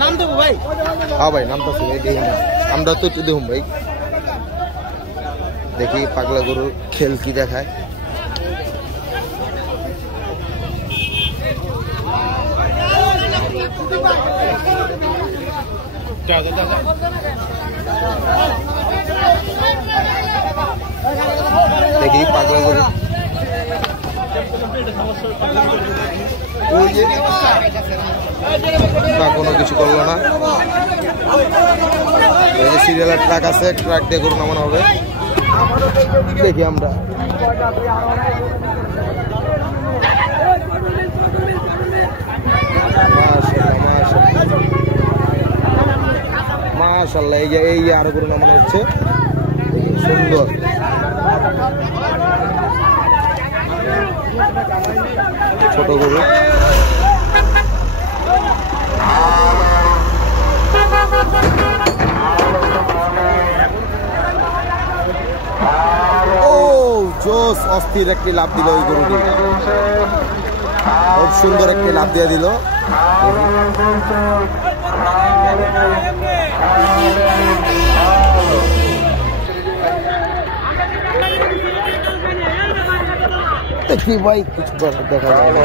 নাম দেবো ভাই? হ্যাঁ ভাই, নামটা দেখি, আমরা তো একটু দেখুন ভাই, দেখি পাগলা গরুর খেল কি দেখায়। দেখি পাগলা গরু, কোনো কিছু করলো না। এই যে সিরিয়ালের ট্রাক আছে, ট্রাক দিয়ে গরু নামানো হবে। দেখি আমরা মাশাআল্লাহ, এই যে এই আরো গরু নামানো হচ্ছে, সুন্দর। ছোট গরু, জোস, অস্থির একটি লাভ দিল ওই গরুটি, খুব সুন্দর একটি লাভ দিয়ে দিল। দেখি ভাই কিছু দেখা যায় না।